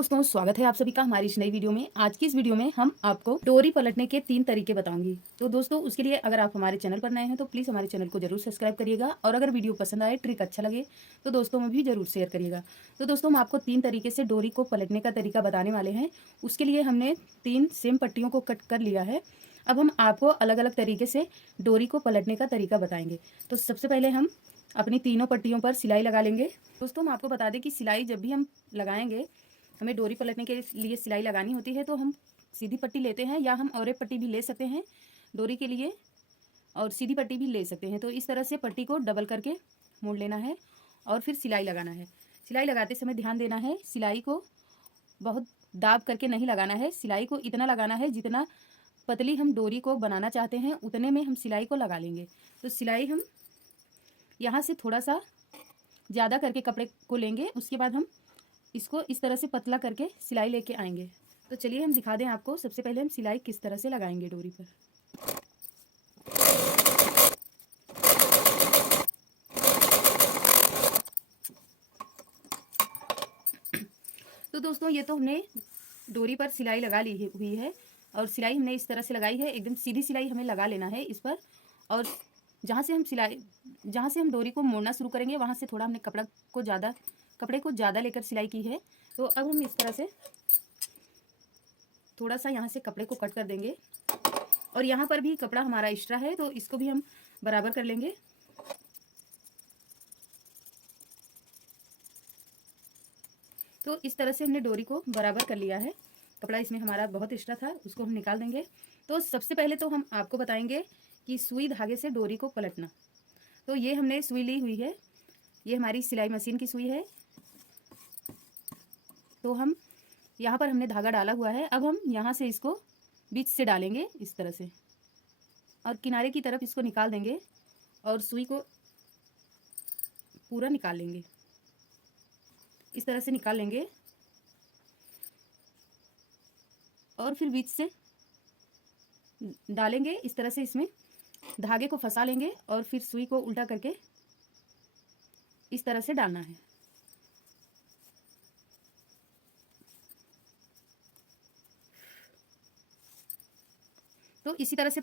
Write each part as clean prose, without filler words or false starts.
दोस्तों, स्वागत है आप सभी का हमारी इस नई वीडियो में। आज की इस वीडियो में हम आपको डोरी पलटने के 3 तरीके बताऊंगी। तो दोस्तों, उसके लिए अगर आप हमारे चैनल पर नए हैं तो प्लीज़ हमारे चैनल को जरूर सब्सक्राइब करिएगा, और अगर वीडियो पसंद आए, ट्रिक अच्छा लगे तो दोस्तों में भी जरूर शेयर करिएगा। तो दोस्तों, हम आपको 3 तरीके से डोरी को पलटने का तरीका बताने वाले हैं। उसके लिए हमने 3 सेम पट्टियों को कट कर लिया है। अब हम आपको अलग अलग तरीके से डोरी को पलटने का तरीका बताएंगे। तो सबसे पहले हम अपनी तीनों पट्टियों पर सिलाई लगा लेंगे। दोस्तों, हम आपको बता दें कि सिलाई जब भी हम लगाएंगे, हमें डोरी पलटने के लिए सिलाई लगानी होती है, तो हम सीधी पट्टी लेते हैं या हम और पट्टी भी ले सकते हैं डोरी के लिए, और सीधी पट्टी भी ले सकते हैं। तो इस तरह से पट्टी को डबल करके मोड़ लेना है और फिर सिलाई लगाना है। सिलाई लगाते समय ध्यान देना है, सिलाई को बहुत दाब करके नहीं लगाना है। सिलाई को इतना लगाना है जितना पतली हम डोरी को बनाना चाहते हैं, उतने में हम सिलाई को लगा लेंगे। तो सिलाई हम यहाँ से थोड़ा सा ज़्यादा करके कपड़े को लेंगे, उसके बाद हम इसको इस तरह से पतला करके सिलाई लेके आएंगे। तो चलिए हम दिखा दें आपको। सबसे पहले हम सिलाई किस तरह से लगाएंगे डोरी पर। तो दोस्तों, ये तो हमने डोरी पर सिलाई लगा ली हुई है, और सिलाई हमने इस तरह से लगाई है। एकदम सीधी सिलाई हमें लगा लेना है इस पर, और जहाँ से हम डोरी को मोड़ना शुरू करेंगे, वहाँ से थोड़ा हमने कपड़े को ज़्यादा लेकर सिलाई की है। तो अब हम इस तरह से थोड़ा सा यहाँ से कपड़े को कट कर देंगे, और यहाँ पर भी कपड़ा हमारा एक्स्ट्रा है, तो इसको भी हम बराबर कर लेंगे। तो इस तरह से हमने डोरी को बराबर कर लिया है। कपड़ा इसमें हमारा बहुत एक्स्ट्रा था, उसको हम निकाल देंगे। तो सबसे पहले तो हम आपको बताएंगे कि सुई धागे से डोरी को पलटना। तो ये हमने सुई ली हुई है, ये हमारी सिलाई मशीन की सुई है। तो हम यहाँ पर हमने धागा डाला हुआ है। अब हम यहाँ से इसको बीच से डालेंगे इस तरह से, और किनारे की तरफ इसको निकाल देंगे, और सुई को पूरा निकाल लेंगे। इस तरह से निकाल लेंगे, और फिर बीच से डालेंगे इस तरह से। इसमें धागे को फंसा लेंगे, और फिर सुई को उल्टा करके इस तरह से डालना है। तो इसी तरह से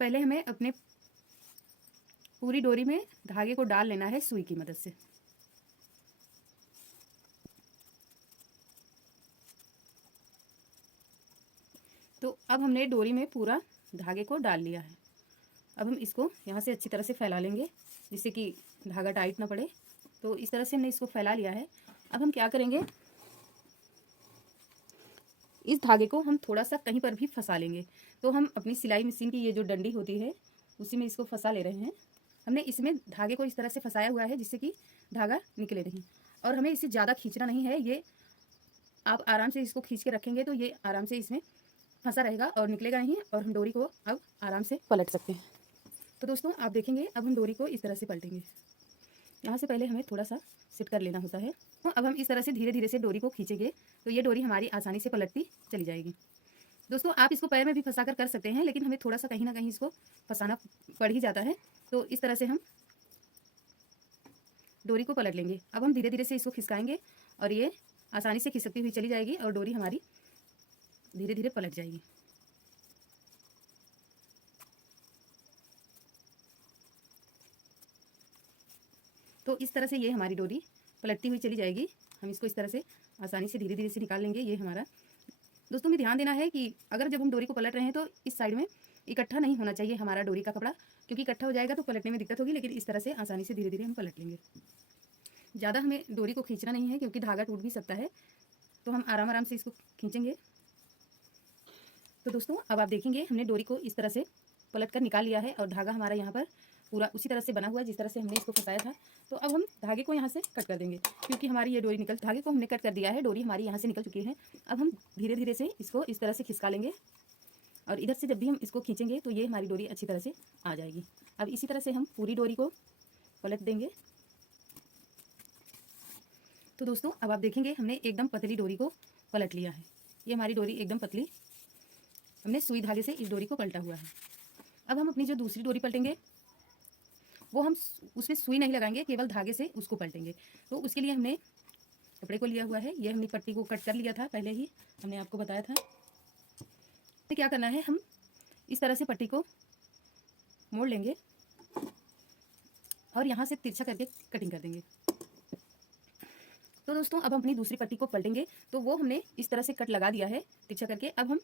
पहले हमें अपने पूरी डोरी में धागे को डाल लेना है सुई की मदद से। तो अब हमने डोरी में पूरा धागे को डाल लिया है। अब हम इसको यहाँ से अच्छी तरह से फैला लेंगे, जिससे कि धागा टाइट ना पड़े। तो इस तरह से हमने इसको फैला लिया है। अब हम क्या करेंगे, इस धागे को हम थोड़ा सा कहीं पर भी फंसा लेंगे। तो हम अपनी सिलाई मशीन की ये जो डंडी होती है, उसी में इसको फंसा ले रहे हैं। हमने इसमें धागे को इस तरह से फंसाया हुआ है जिससे कि धागा निकले नहीं, और हमें इसे ज़्यादा खींचना नहीं है। ये आप आराम से इसको खींच के रखेंगे तो ये आराम से इसमें फंसा रहेगा और निकलेगा नहीं, और हम डोरी को अब आराम से पलट सकते हैं। तो दोस्तों, आप देखेंगे अब हम डोरी को इस तरह से पलटेंगे। यहाँ से पहले हमें थोड़ा सा सेट कर लेना होता है। तो अब हम इस तरह से धीरे धीरे से डोरी को खींचेंगे, तो ये डोरी हमारी आसानी से पलटती चली जाएगी। दोस्तों, आप इसको पैर में भी फंसा कर सकते हैं, लेकिन हमें थोड़ा सा कहीं ना कहीं इसको फंसाना पड़ ही जाता है। तो इस तरह से हम डोरी को पलट लेंगे। अब हम धीरे धीरे से इसको खिसकाएंगे, और ये आसानी से खिसकती हुई चली जाएगी, और डोरी हमारी धीरे धीरे पलट जाएगी। तो इस तरह से ये हमारी डोरी पलटती हुई चली जाएगी। हम इसको इस तरह से आसानी से धीरे धीरे से निकाल लेंगे। ये हमारा, दोस्तों में ध्यान देना है कि अगर जब हम डोरी को पलट रहे हैं तो इस साइड में इकट्ठा नहीं होना चाहिए हमारा डोरी का कपड़ा, क्योंकि इकट्ठा हो जाएगा तो पलटने में दिक्कत होगी। लेकिन इस तरह से आसानी से धीरे धीरे हम पलट लेंगे। ज़्यादा हमें डोरी को खींचना नहीं है, क्योंकि धागा टूट भी सकता है। तो हम आराम आराम से इसको खींचेंगे। तो दोस्तों, अब आप देखेंगे हमने डोरी को इस तरह से पलट कर निकाल लिया है, और धागा हमारा यहाँ पर पूरा उसी तरह से बना हुआ है जिस तरह से हमने इसको फंसाया था। तो अब हम धागे को यहाँ से कट कर देंगे, क्योंकि हमारी ये डोरी धागे को हमने कट कर दिया है, डोरी हमारी यहाँ से निकल चुकी है। अब हम धीरे धीरे से इसको इस तरह से खिसका लेंगे, और इधर से जब भी हम इसको खींचेंगे तो ये हमारी डोरी अच्छी तरह से आ जाएगी। अब इसी तरह से हम पूरी डोरी को पलट देंगे। तो दोस्तों, अब आप देखेंगे हमने एकदम पतली डोरी को पलट लिया है। ये हमारी डोरी एकदम पतली, हमने सुई धागे से इस डोरी को पलटा हुआ है। अब हम अपनी जो दूसरी डोरी पलटेंगे, वो हम उसमें सुई नहीं लगाएंगे, केवल धागे से उसको पलटेंगे। तो उसके लिए हमने कपड़े को लिया हुआ है। ये हमने पट्टी को कट कर लिया था, पहले ही हमने आपको बताया था। तो क्या करना है, हम इस तरह से पट्टी को मोड़ लेंगे और यहाँ से तिरछा करके कटिंग कर देंगे। तो दोस्तों अब हम अपनी दूसरी पट्टी को पलटेंगे। तो वो हमने इस तरह से कट लगा दिया है तिरछा करके। अब हम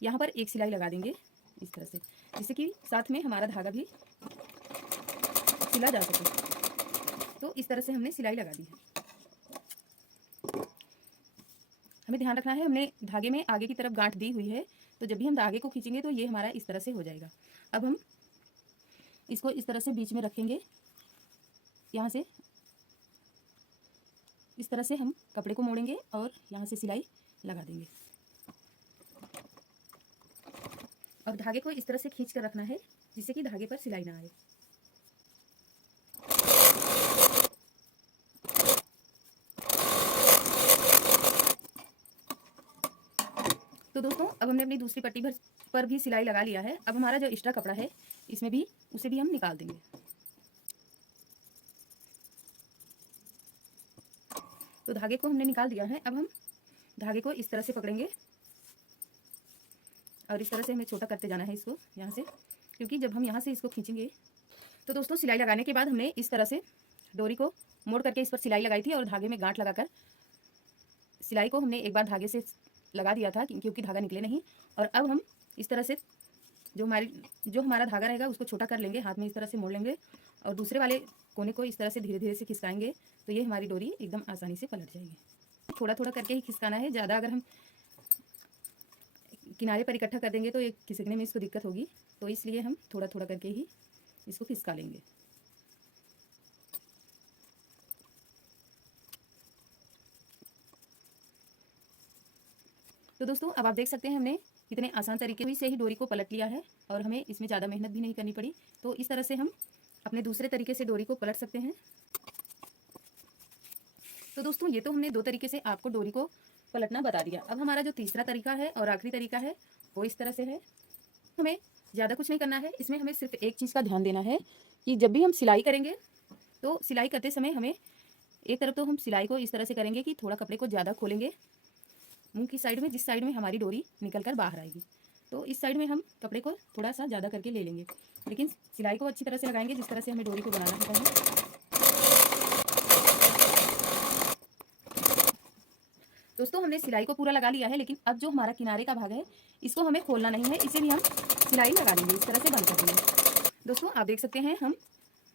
यहाँ पर एक सिलाई लगा देंगे इस तरह से, जिससे कि साथ में हमारा धागा भी सिला जा सके। तो इस तरह से हमने सिलाई लगा दी है। हमें ध्यान रखना है, हमने धागे में आगे की तरफ गांठ दी हुई है, तो जब भी हम धागे को खींचेंगे तो ये हमारा इस तरह से हो जाएगा। अब हम इसको इस तरह से बीच में रखेंगे, यहाँ से इस तरह से हम कपड़े को मोड़ेंगे और यहाँ से सिलाई लगा देंगे और धागे को इस तरह से खींच कर रखना है, जिससे कि धागे पर सिलाई ना आए। तो दोस्तों अब हमने अपनी दूसरी पट्टी पर भी सिलाई लगा लिया है। अब हमारा जो एक्स्ट्रा कपड़ा है इसमें भी उसे भी हम निकाल देंगे। तो धागे को हमने निकाल दिया है। अब हम धागे को इस तरह से पकड़ेंगे और इस तरह से हमें छोटा करते जाना है इसको यहाँ से, क्योंकि जब हम यहाँ से इसको खींचेंगे तो दोस्तों सिलाई लगाने के बाद हमने इस तरह से डोरी को मोड़ करके इस पर सिलाई लगाई थी और धागे में गांठ लगाकर सिलाई को हमने एक बार धागे से लगा दिया था, क्योंकि धागा निकले नहीं। और अब हम इस तरह से जो हमारा धागा रहेगा उसको छोटा कर लेंगे, हाथ में इस तरह से मोड़ लेंगे और दूसरे वाले कोने को इस तरह से धीरे धीरे से खिसकाएंगे, तो ये हमारी डोरी एकदम आसानी से पलट जाएगी। थोड़ा थोड़ा करके ही खिसकाना है, ज़्यादा अगर हम किनारे पर इकट्ठा कर देंगे तो ये खिसकने में इसको दिक्कत होगी, तो इसलिए हम थोड़ा थोड़ा करके ही इसको खिसका लेंगे। तो दोस्तों अब आप देख सकते हैं हमने कितने आसान तरीके से ही डोरी को पलट लिया है और हमें इसमें ज़्यादा मेहनत भी नहीं करनी पड़ी। तो इस तरह से हम अपने दूसरे तरीके से डोरी को पलट सकते हैं। तो दोस्तों ये तो हमने दो तरीके से आपको डोरी को पलटना बता दिया। अब हमारा जो तीसरा तरीका है और आखिरी तरीका है वो इस तरह से है। हमें ज़्यादा कुछ नहीं करना है, इसमें हमें सिर्फ एक चीज़ का ध्यान देना है कि जब भी हम सिलाई करेंगे तो सिलाई करते समय हमें एक तरफ तो हम सिलाई को इस तरह से करेंगे कि थोड़ा कपड़े को ज़्यादा खोलेंगे मुंह की साइड में, जिस साइड में हमारी डोरी निकल कर बाहर आएगी, तो इस साइड में हम कपड़े को थोड़ा सा ज़्यादा करके ले लेंगे, लेकिन सिलाई को अच्छी तरह से लगाएंगे जिस तरह से हमें डोरी को बनाना होता है। दोस्तों हमने सिलाई को पूरा लगा लिया है, लेकिन अब जो हमारा किनारे का भाग है इसको हमें खोलना नहीं है, इसे भी हम सिलाई लगा देंगे, इस तरह से बंद कर देंगे। दोस्तों आप देख सकते हैं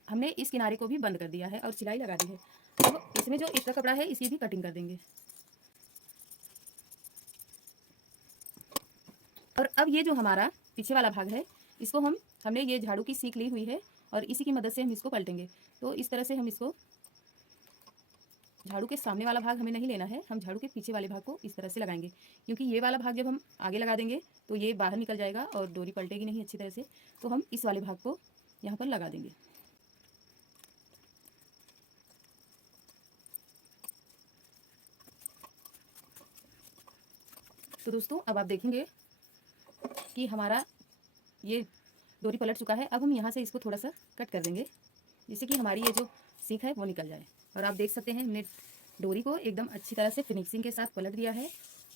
हमने इस किनारे को भी बंद कर दिया है और सिलाई लगा दी है। अब इसमें जो एक्स्ट्रा कपड़ा है इसकी भी कटिंग कर देंगे। और अब ये जो हमारा पीछे वाला भाग है इसको हमने ये झाड़ू की सीख ली हुई है और इसी की मदद से हम इसको पलटेंगे। तो इस तरह से हम इसको, झाड़ू के सामने वाला भाग हमें नहीं लेना है, हम झाड़ू के पीछे वाले भाग को इस तरह से लगाएंगे, क्योंकि ये वाला भाग जब हम आगे लगा देंगे तो ये बाहर निकल जाएगा और डोरी पलटेगी नहीं अच्छी तरह से। तो हम इस वाले भाग को यहाँ पर लगा देंगे। तो दोस्तों अब आप देखेंगे कि हमारा ये डोरी पलट चुका है। अब हम यहाँ से इसको थोड़ा सा कट कर देंगे, जिससे कि हमारी ये जो सीख है वो निकल जाए। और आप देख सकते हैं हमने डोरी को एकदम अच्छी तरह से फिनिशिंग के साथ पलट दिया है।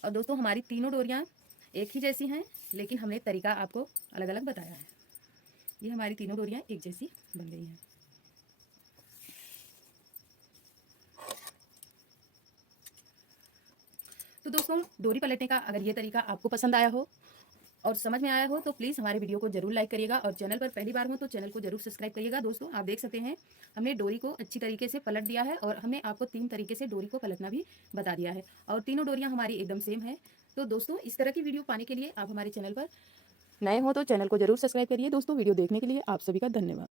और दोस्तों हमारी तीनों डोरियाँ एक ही जैसी हैं, लेकिन हमने तरीका आपको अलग अलग बताया है। ये हमारी तीनों डोरियाँ एक जैसी बन गई हैं। तो दोस्तों डोरी पलटने का अगर ये तरीका आपको पसंद आया हो और समझ में आया हो तो प्लीज़ हमारे वीडियो को जरूर लाइक करिएगा, और चैनल पर पहली बार हो तो चैनल को जरूर सब्सक्राइब करिएगा। दोस्तों आप देख सकते हैं हमने डोरी को अच्छी तरीके से पलट दिया है और हमने आपको 3 तरीके से डोरी को पलटना भी बता दिया है, और तीनों डोरियां हमारी एकदम सेम है। तो दोस्तों इस तरह की वीडियो पाने के लिए आप हमारे चैनल पर नए हो तो चैनल को जरूर सब्सक्राइब करिए। दोस्तों वीडियो देखने के लिए आप सभी का धन्यवाद।